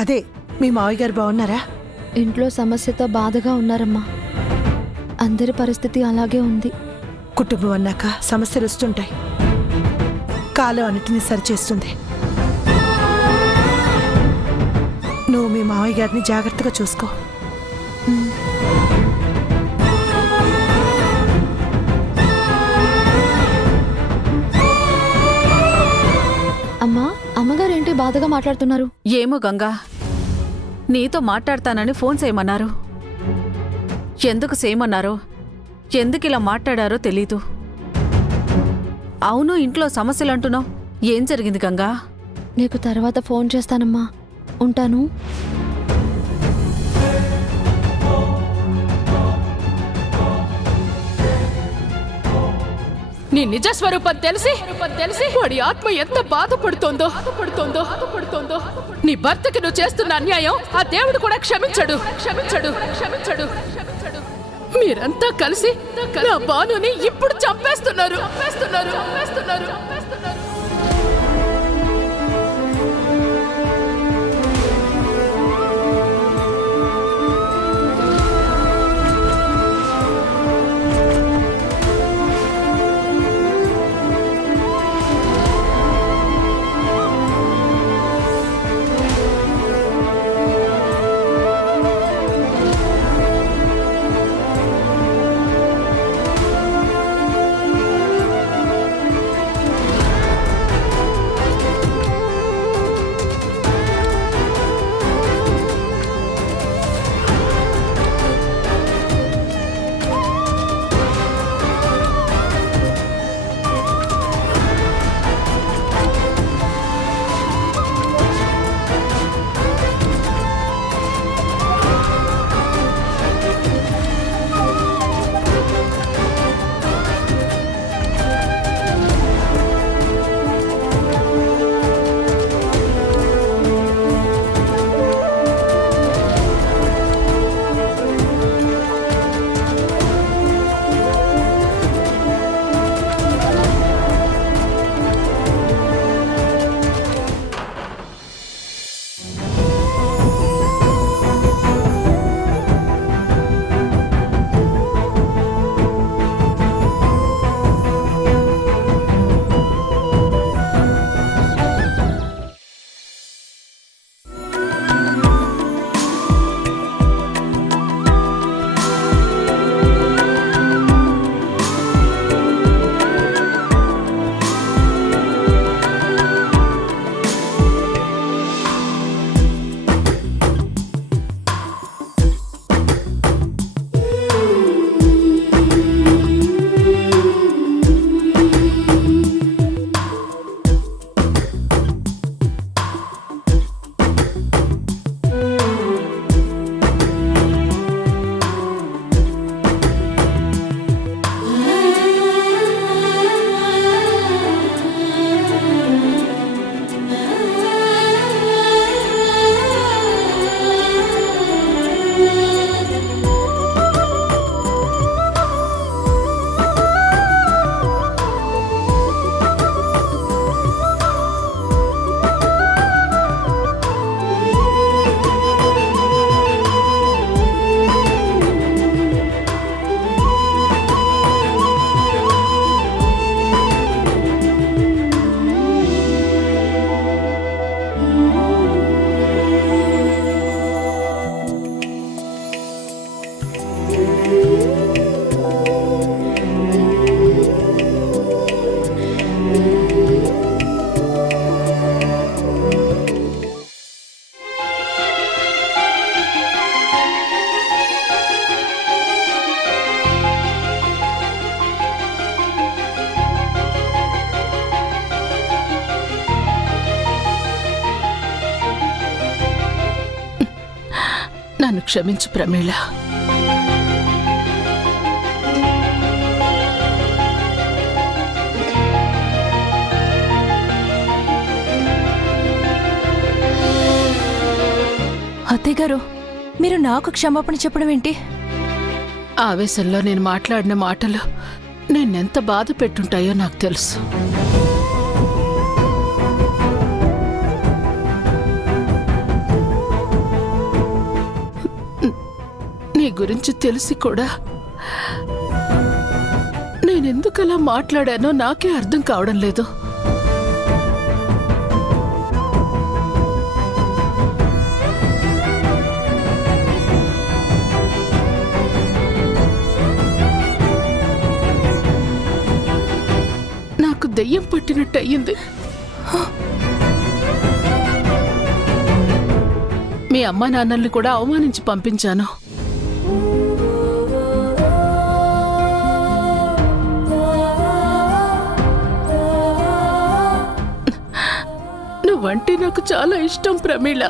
అదే మీ మావయ్య గారు బాగున్నారా? ఇంట్లో సమస్యతో బాధగా ఉన్నారమ్మా. అందరి పరిస్థితి అలాగే ఉంది. కుటుంబం అన్నాక సమస్యలు వస్తుంటాయి. కాలం అన్నిటినీ సరిచేస్తుంది. నువ్వు మీ మావయ్య గారిని జాగ్రత్తగా చూసుకో. అమ్మా, అమ్మగారేంటి బాధగా మాట్లాడుతున్నారు? ఏమో గంగా, నీతో మాట్లాడతానని ఫోన్ చేయమన్నారు. ఎందుకు చేయమన్నారో, ఎందుకు ఇలా మాట్లాడారో తెలీదు. అవును, ఇంట్లో సమస్యలు అంటున్నావు. ఏం జరిగింది గంగా? నీకు తర్వాత ఫోన్ చేస్తానమ్మా. ఉంటాను. నీ నిజ స్వరూపం తెలిసి వాడి ఆత్మ ఎంత బాధపడుతోందో. నీ భర్తకి నువ్వు చేస్తున్న అన్యాయం ఆ దేవుడు కూడా క్షమించడు. మీరంతా కలిసి నా బానుని ఇప్పుడు చంపేస్తున్నారు. నన్ను క్షమించు ప్రమీళ. అత్తయ్య గారు, మీరు నాకు క్షమాపణ చెప్పడం ఏంటి? ఆవేశంలో నేను మాట్లాడిన మాటలు నేనెంత బాధ పెట్టుంటాయో నాకు తెలుసు. గురించి తెలిసి కూడా నేనెందుకలా మాట్లాడానో నాకే అర్థం కావడం లేదు. నాకు దెయ్యం పట్టినట్టు అయ్యింది. మీ అమ్మా నాన్నల్ని కూడా అవమానించి పంపించాను. నువ్వంటే నాకు చాలా ఇష్టం ప్రమీళ.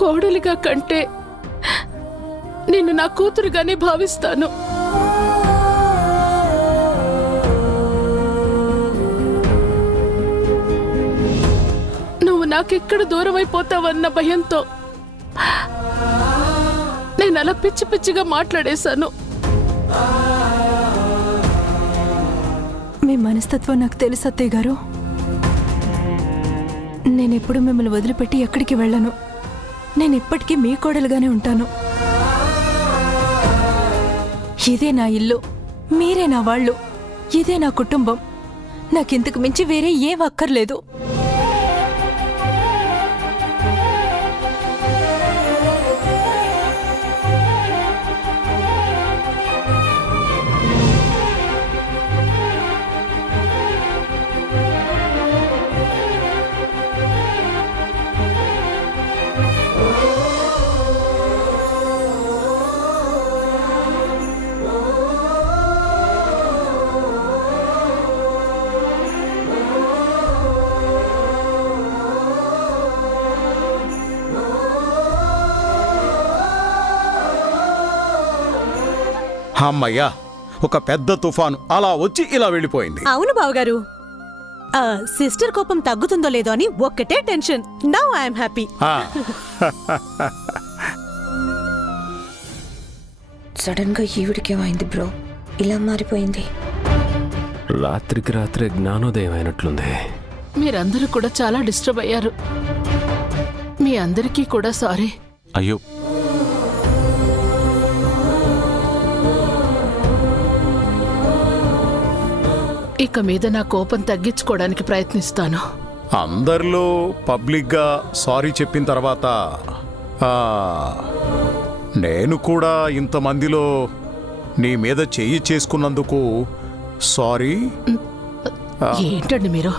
కోడలిగా కంటే నిన్ను నా కూతురుగానే భావిస్తాను. నువ్వు నాకెక్కడ దూరం అయిపోతావన్న భయంతో నేను అలా పిచ్చి పిచ్చిగా మాట్లాడేశాను. మీ మనస్తత్వం నాకు తెలుసు అత్తయ్య గారు. నేనెప్పుడు మిమ్మల్ని వదిలిపెట్టి ఎక్కడికి వెళ్ళను. నేను ఇప్పటికీ మీ కోడలుగానే ఉంటాను. ఇదే నా ఇల్లు, మీరే నా వాళ్ళు, ఇదే నా కుటుంబం. నాకింతకు మించి వేరే ఏం అక్కర్లేదు. అమ్మయ్యా, ఒక పెద్ద తుఫాను అలా వచ్చి ఇలా వెళ్ళిపోయింది. అవును బావగారు, సిస్టర్ కోపం తగ్గుతుందో లేదో అని ఒక్కటే tension. Now I'm happy. Sudden గా ఈవిడికేమైంది బ్రో, ఇలా మారిపోయింది? రాత్రికి రాత్రే జ్ఞానోదయం అయినట్లుంది. మీరందరూ కూడా చాలా డిస్టర్బ్ అయ్యారు. మీ అందరికీ కూడా సారీ. అయ్యో, ఇక మీద నా కోపం తగ్గించుకోవడానికి ప్రయత్నిస్తాను. అందరిలో పబ్లిక్గా సారీ చెప్పిన తర్వాత నేను కూడా ఇంతమందిలో నీ మీద చెయ్యి చేసుకున్నందుకు సారీ. ఏంటండి మీరు?